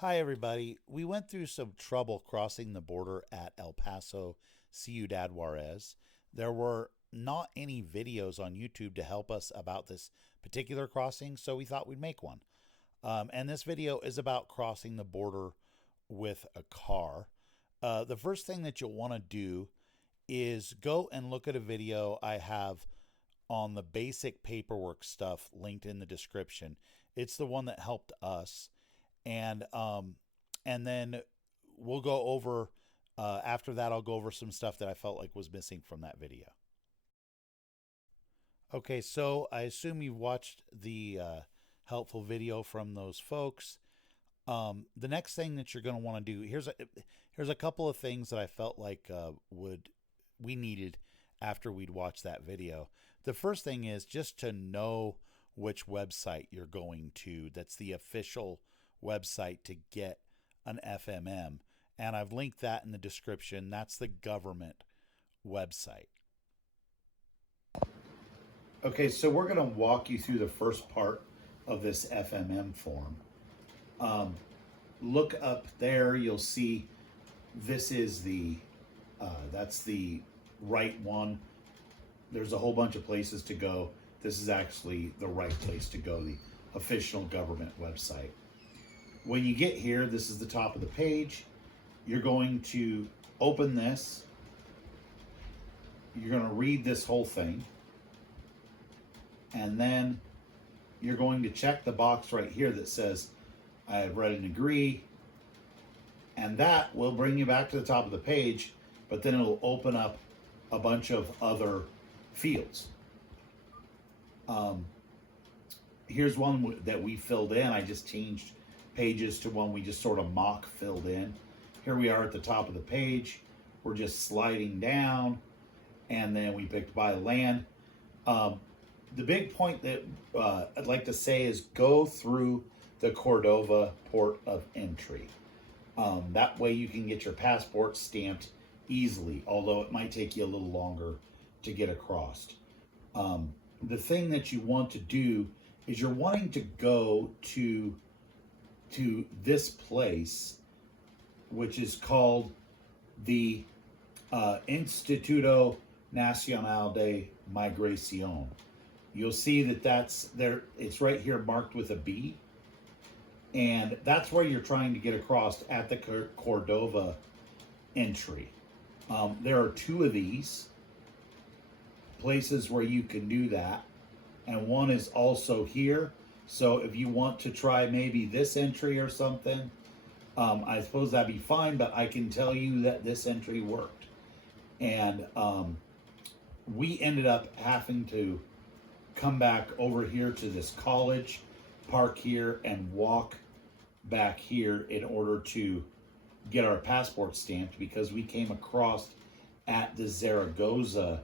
Hi, everybody. We went through some trouble crossing the border at El Paso, Ciudad Juarez. There were not any videos on YouTube to help us about this particular crossing, so we thought we'd make one. And this video is about crossing the border with a car. The first thing that you'll want to do is go and look at a video I have on the basic paperwork stuff linked in the description. It's the one that helped us and then we'll go over after that. I'll go over some stuff that I felt like was missing from that video. Okay, so I assume you've watched the helpful video from those folks. The next thing that you're going to want to do, here's a couple of things that I felt like would we needed after we'd watched that video. The first thing is just to know which website you're going to. That's the official website to get an FMM. And I've linked that in the description. That's the government website. Okay, so we're going to walk you through the first part of this FMM form. Look up there, you'll see this is that's the right one. There's a whole bunch of places to go. This is actually the right place to go, the official government website. When you get here, this is the top of the page. You're going to open this. You're going to read this whole thing. And then you're going to check the box right here that says, I have read and agree. And that will bring you back to the top of the page, but then it'll open up a bunch of other fields. Here's one that we filled in. I just changed pages to one we just sort of mock filled in. Here we are at the top of the page. We're just sliding down, and then we picked by land. The big point that I'd like to say is go through the Cordova port of entry. That way you can get your passport stamped easily, although it might take you a little longer to get across. The thing that you want to do is you're wanting to go to this place, which is called the Instituto Nacional de Migración. You'll see that that's there. It's right here marked with a B. And that's where you're trying to get across at the Cordova entry. There are two of these places where you can do that. And one is also here. So if you want to try maybe this entry or something, I suppose that'd be fine, but I can tell you that this entry worked. And we ended up having to come back over here to this college, park here, and walk back here in order to get our passport stamped, because we came across at the Zaragoza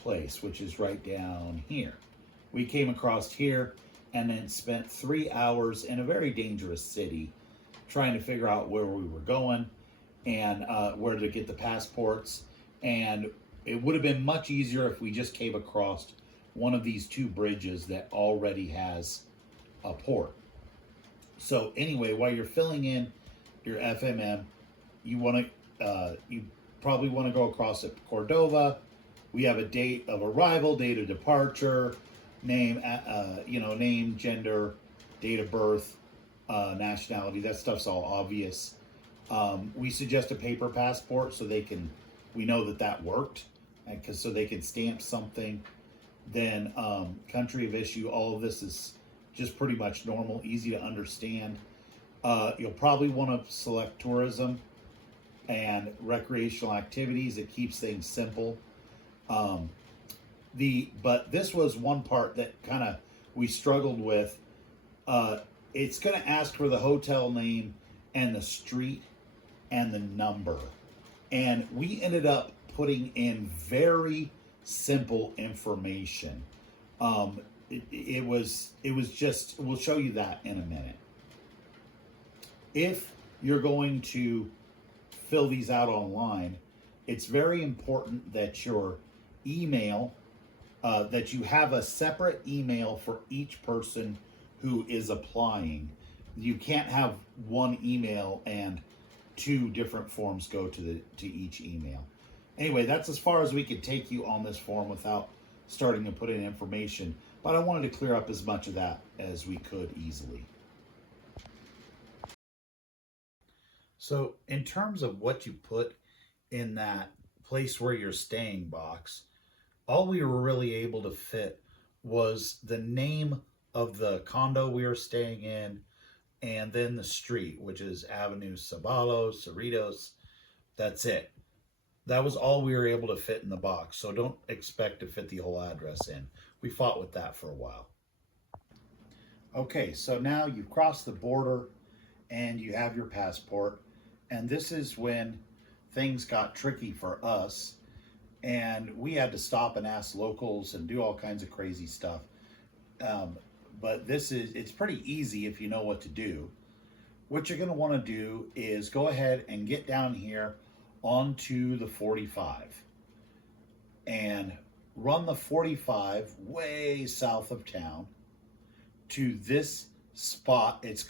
place, which is right down here. We came across here and then spent 3 hours in a very dangerous city trying to figure out where we were going and where to get the passports. And it would have been much easier if we just came across one of these two bridges that already has a port. So anyway, while you're filling in your FMM, you probably want to go across at Cordova. We have a date of arrival, date of departure, name, name, gender, date of birth, nationality. That stuff's all obvious. We suggest a paper passport so we know that worked, and so they can stamp something. Then country of issue, all of this is just pretty much normal, easy to understand. You'll probably want to select tourism and recreational activities. It keeps things simple. But this was one part that kind of we struggled with. It's going to ask for the hotel name and the street and the number. And we ended up putting in very simple information. It was just, we'll show you that in a minute. If you're going to fill these out online, it's very important that your email, that you have a separate email for each person who is applying. You can't have one email and two different forms go to each email. Anyway, that's as far as we could take you on this form without starting to put in information. But I wanted to clear up as much of that as we could easily. So, in terms of what you put in that place where you're staying box, all we were really able to fit was the name of the condo we were staying in and then the street, which is Avenue Sabalos, Cerritos. That's it. That was all we were able to fit in the box. So don't expect to fit the whole address in. We fought with that for a while. Okay, so now you've crossed the border and you have your passport. And this is when things got tricky for us. And we had to stop and ask locals and do all kinds of crazy stuff. Um, but it's pretty easy if you know what to do. What you're going to want to do is go ahead and get down here onto the 45 and run the 45 way south of town to this spot. It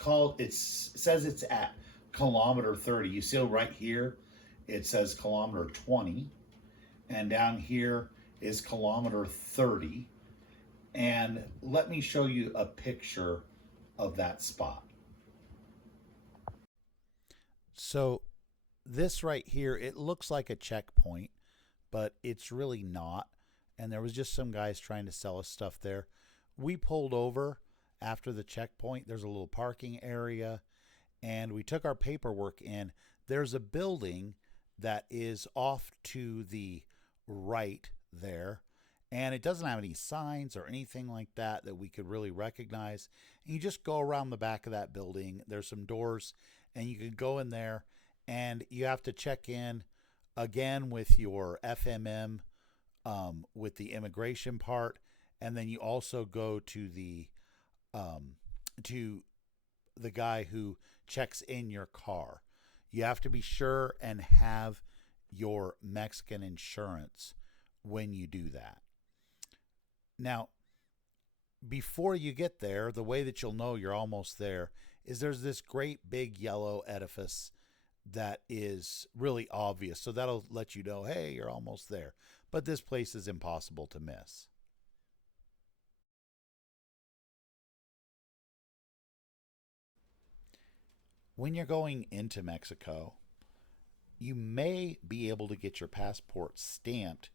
says it's at kilometer 30. You see right here, it says kilometer 20, and down here is kilometer 30. And let me show you a picture of that spot. So this right here, it looks like a checkpoint, but it's really not. And there was just some guys trying to sell us stuff there. We pulled over after the checkpoint. There's a little parking area, and we took our paperwork in. There's a building that is off to the right there, and it doesn't have any signs or anything like that that we could really recognize. And you just go around the back of that building. There's some doors, and you can go in there, and you have to check in again with your FMM, with the immigration part, and then you also go to the guy who checks in your car. You have to be sure and have your Mexican insurance when you do that. Now, before you get there, the way that you'll know you're almost there is there's this great big yellow edifice that is really obvious. So that'll let you know, hey, you're almost there. But this place is impossible to miss. When you're going into Mexico, you may be able to get your passport stamped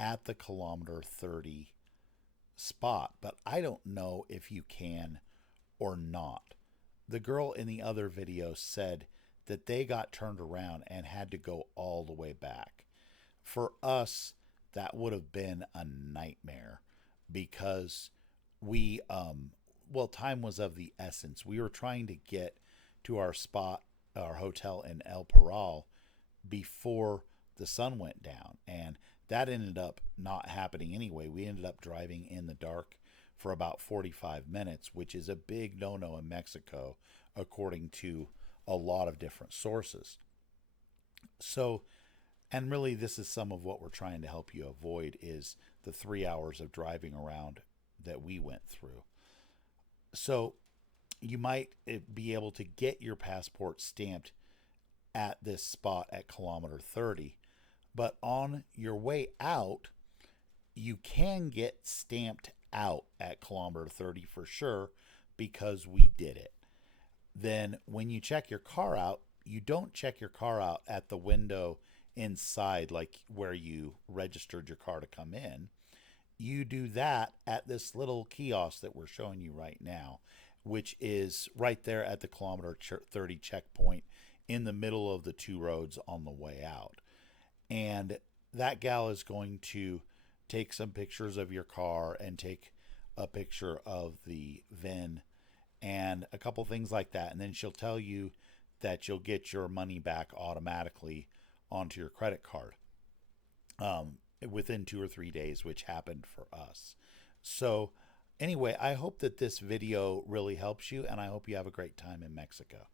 at the kilometer 30 spot, but I don't know if you can or not. The girl in the other video said that they got turned around and had to go all the way back. For us, that would have been a nightmare because time was of the essence. We were trying to get to our spot, our hotel in El Paral, before the sun went down, and that ended up not happening anyway. We ended up driving in the dark for about 45 minutes, which is a big no-no in Mexico, according to a lot of different sources. So, and really this is some of what we're trying to help you avoid is the 3 hours of driving around that we went through. So you might be able to get your passport stamped at this spot at kilometer 30. But on your way out, you can get stamped out at kilometer 30 for sure because we did it. Then when you check your car out, you don't check your car out at the window inside, like where you registered your car to come in. You do that at this little kiosk that we're showing you right now, which is right there at the kilometer 30 checkpoint in the middle of the two roads on the way out. And that gal is going to take some pictures of your car and take a picture of the VIN and a couple things like that. And then she'll tell you that you'll get your money back automatically onto your credit card within 2 or 3 days, which happened for us. So anyway, I hope that this video really helps you, and I hope you have a great time in Mexico.